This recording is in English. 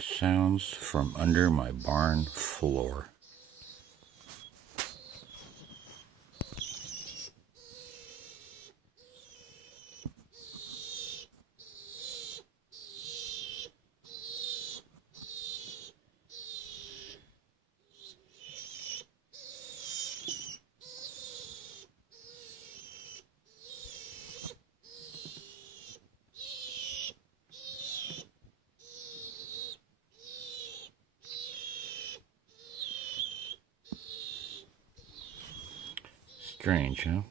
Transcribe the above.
Sounds from under my barn floor. Strange, huh?